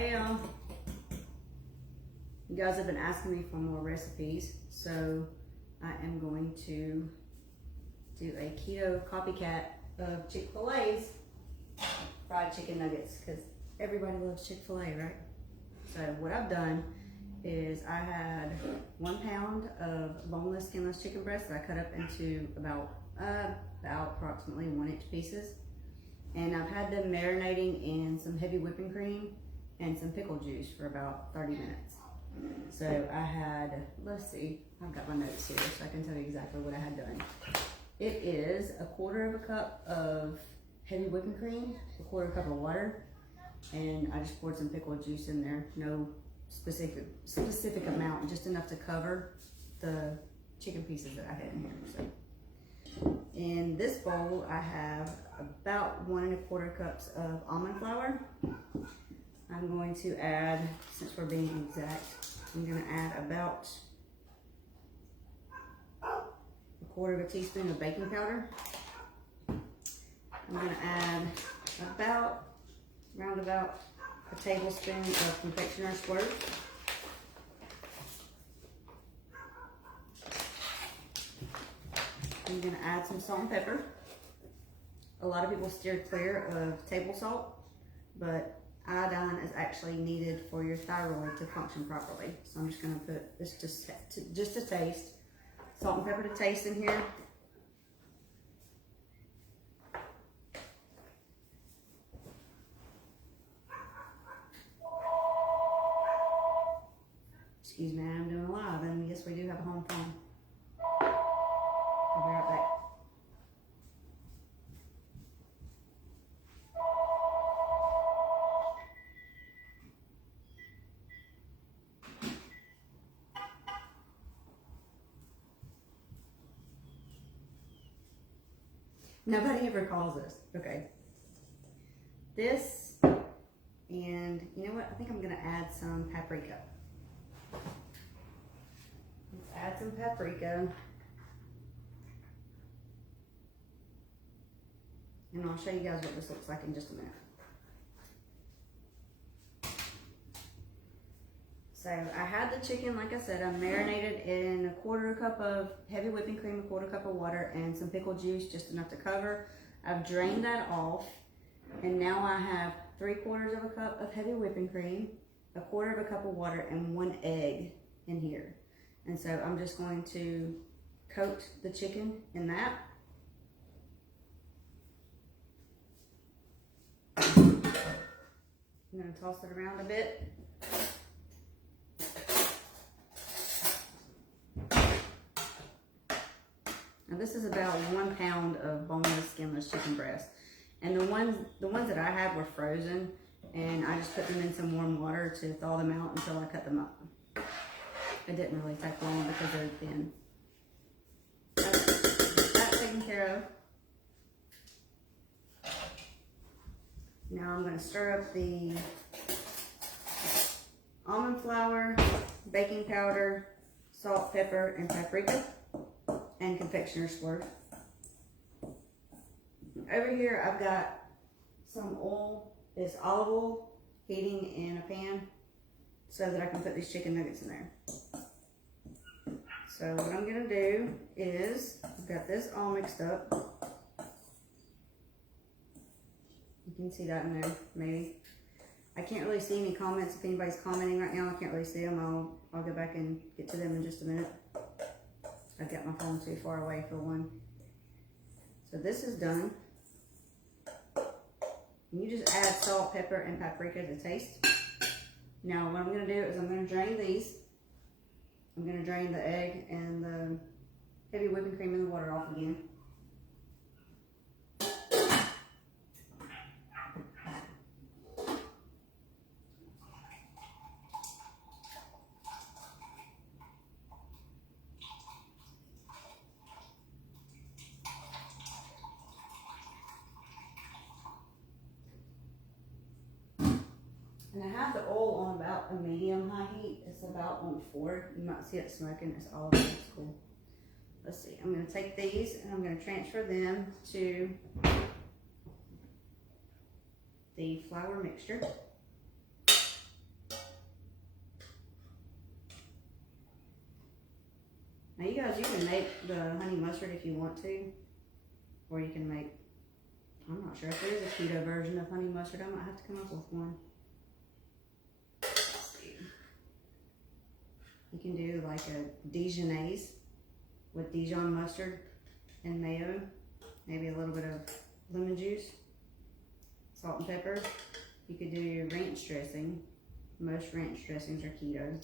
Hey y'all. You guys have been asking me for more recipes, so I am going to do a keto copycat of Chick-Fil-A's fried chicken nuggets, because everybody loves Chick-Fil-A, right? So what I've done is I had 1 pound of boneless, skinless chicken breast that I cut up into about approximately 1-inch pieces. And I've had them marinating in some heavy whipping cream and some pickle juice for about 30 minutes. So I had, let's see, I've got my notes here so I can tell you exactly what I had done. It is 1/4 cup of heavy whipping cream, 1/4 cup of water, and I just poured some pickle juice in there. No specific amount, just enough to cover the chicken pieces that I had in here. So in this bowl, I have about 1 1/4 cups of almond flour. I'm going to add, since we're being exact, I'm going to add about 1/4 teaspoon of baking powder. I'm going to add round about a tablespoon of confectioner's swerve. I'm going to add some salt and pepper. A lot of people steer clear of table salt, but iodine is actually needed for your thyroid to function properly. So I'm just going to put this just to taste. Salt and pepper to taste in here. Excuse me, I'm doing a live, and yes, we do have a home phone. I'll be right back. Nobody ever calls us. Okay. This, and you know what? I think I'm going to add some paprika. Let's add some paprika. And I'll show you guys what this looks like in just a minute. So I had the chicken, like I said, I marinated in 1/4 cup of heavy whipping cream, 1/4 cup of water, and some pickle juice, just enough to cover. I've drained that off, and now I have 3/4 cup of heavy whipping cream, 1/4 cup of water, and 1 egg in here. And so I'm just going to coat the chicken in that. I'm going to toss it around a bit. Now this is about 1 pound of boneless, skinless chicken breast. And the ones that I had were frozen, and I just put them in some warm water to thaw them out until I cut them up. It didn't really take long because they're thin. That's taken care of. Now I'm going to stir up the almond flour, baking powder, salt, pepper, and paprika, and confectioner's swerve. Over here I've got some oil. It's olive oil, heating in a pan so that I can put these chicken nuggets in there. So what I'm going to do is, I've got this all mixed up. You can see that in there, maybe. I can't really see any comments. If anybody's commenting right now, I can't really see them. I'll go back and get to them in just a minute. I've got my phone too far away for one. So this is done. And you just add salt, pepper, and paprika to taste. Now what I'm going to do is I'm going to drain these. I'm going to drain the egg and the heavy whipping cream and the water off again. And I have the oil on about a medium-high heat. It's about on 4. You might see it smoking. It's all over. It's cool. Let's see. I'm going to take these and I'm going to transfer them to the flour mixture. Now you guys, you can make the honey mustard if you want to, or you can make, I'm not sure if there is a keto version of honey mustard. I might have to come up with one. Let's see. You can do like a Dijonaise with Dijon mustard and mayo, maybe a little bit of lemon juice, salt and pepper. You could do your ranch dressing. Most ranch dressings are keto.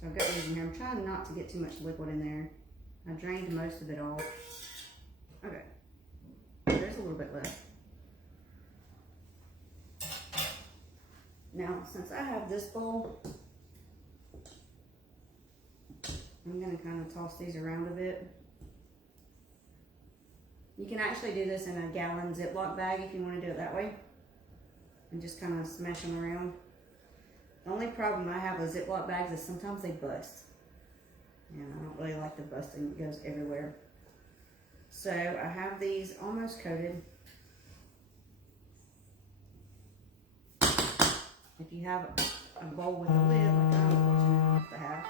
So I've got these in here. I'm trying not to get too much liquid in there. I drained most of it off. Okay, there's a little bit left. Now, since I have this bowl, I'm gonna kind of toss these around a bit. You can actually do this in a gallon Ziploc bag if you want to do it that way. And just kind of smash them around. The only problem I have with Ziploc bags is sometimes they bust. And I don't really like the busting, it goes everywhere. So I have these almost coated. If you have a bowl with a lid, like I'm fortunate enough to have.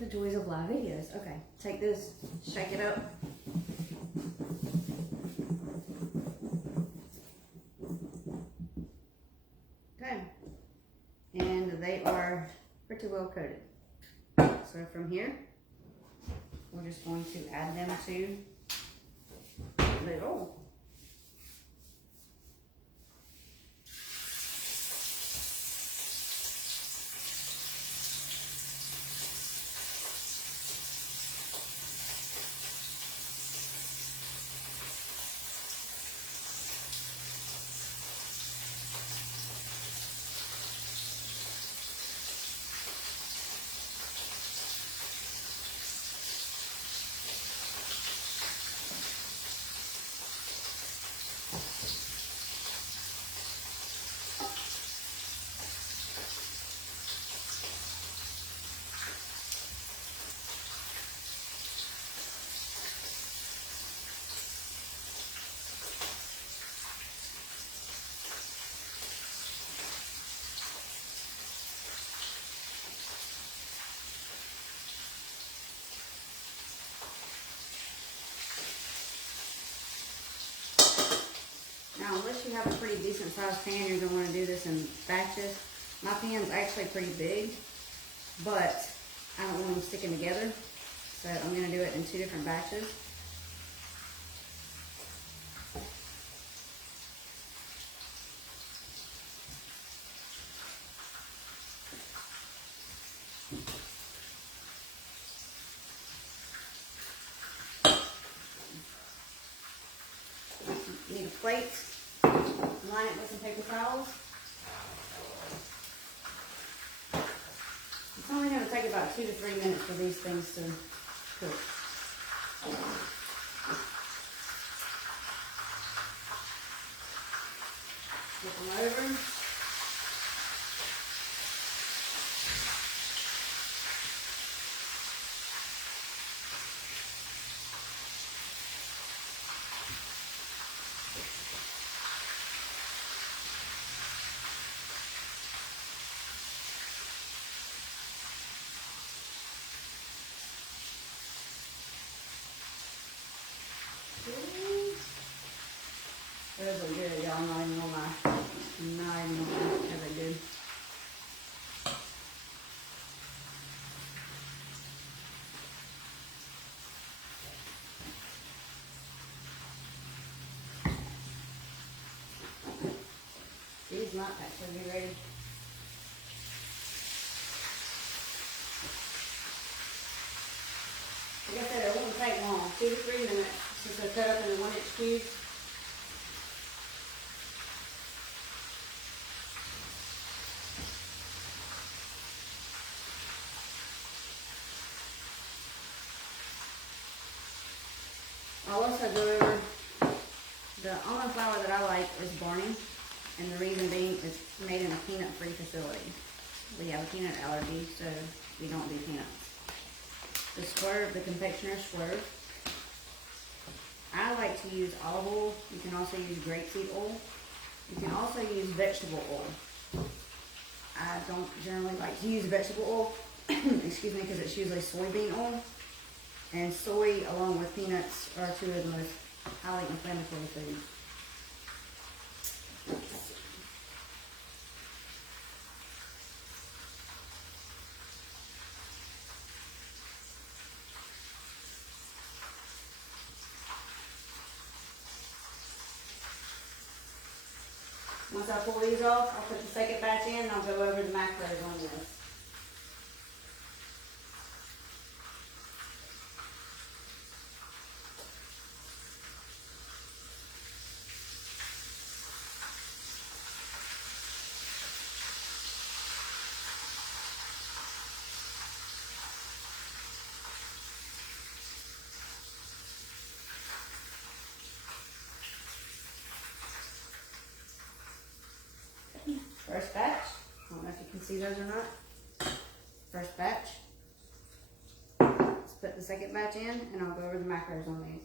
The joys of live videos. Okay, take this, shake it up. Okay, and they are pretty well coated. So from here, we're just going to add them to the bowl. Now, unless you have a pretty decent sized pan, you're going to want to do this in batches. My pan's actually pretty big, but I don't want them sticking together. So I'm going to do it in 2 different batches. You need a plate. Line it with some paper towels. It's only going to take about 2 to 3 minutes for these things to cook. Flip them over. Those are good, y'all. Not even gonna lie. Not even gonna lie. Those are good. These might actually be ready. Like I said, it won't take long. 2 to 3 minutes. Since they're cut up into 1-inch cubes. I'll also go over the almond flour that I like is Barney, and the reason being it's made in a peanut-free facility. We have a peanut allergy, so we don't do peanuts. the Swerve, the confectioner Swerve. I like to use olive oil. You can also use grapeseed oil. You can also use vegetable oil. I don't generally like to use vegetable oil, excuse me, because it's usually soybean oil. And soy, along with peanuts, are two of the most highly inflammatory foods. Once I pull these off, I'll put the second batch in and I'll go over the macros on this. First batch, I don't know if you can see those or not. First batch. Let's put the second batch in and I'll go over the macros on these.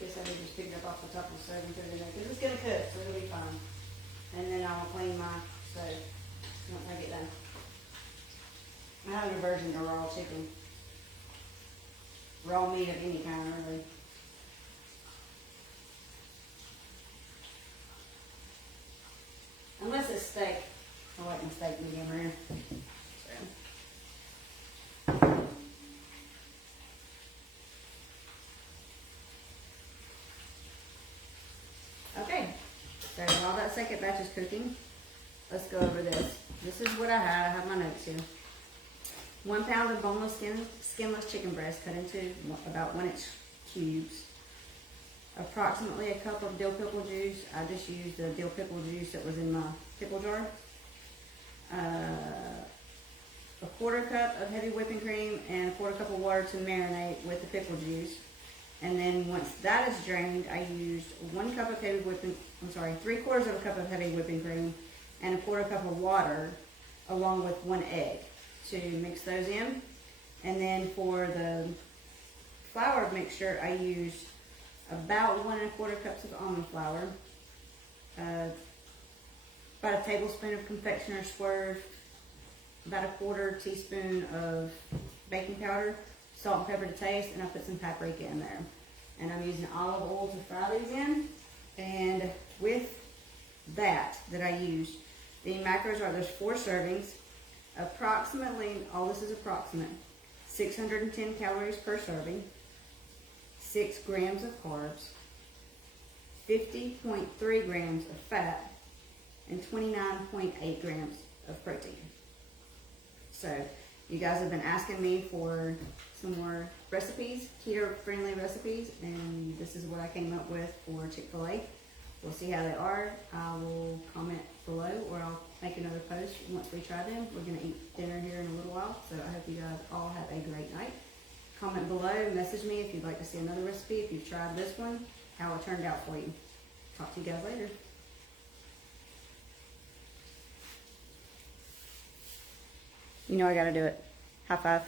Guess I just picked up off the top of the stove and put it in there because it's gonna cook, so it'll be fine. And then I'll clean my stove once I get done. I have an aversion to raw chicken, raw meat of any kind, really. Unless it's steak. I like my steak medium rare. Okay, so while that second batch is cooking, let's go over this. This is what I have my notes here. 1 pound of boneless skinless chicken breast cut into about 1-inch cubes. Approximately a cup of dill pickle juice. I just used the dill pickle juice that was in my pickle jar. A 1/4 cup of heavy whipping cream and a 1/4 cup of water to marinate with the pickle juice. And then once that is drained, I used 1 cup of heavy whipping, 3/4 of a cup of heavy whipping cream and a 1/4 cup of water along with 1 egg to mix those in. And then for the flour mixture, I used about 1 1/4 cups of almond flour, about a tablespoon of confectioner Swerve, about a 1/4 teaspoon of baking powder, salt and pepper to taste, and I put some paprika in there. And I'm using olive oil to fry these in. And with that I used, the macros are, there's 4 servings, approximately, all this is approximate, 610 calories per serving, 6 grams of carbs, 50.3 grams of fat, and 29.8 grams of protein. So, you guys have been asking me for some more recipes, keto-friendly recipes, and this is what I came up with for Chick-Fil-A. We'll see how they are. I will comment below, or I'll make another post once we try them. We're going to eat dinner here in a little while, so I hope you guys all have a great night. Comment below, message me if you'd like to see another recipe, if you've tried this one, how it turned out for you. Talk to you guys later. You know I gotta do it. High five.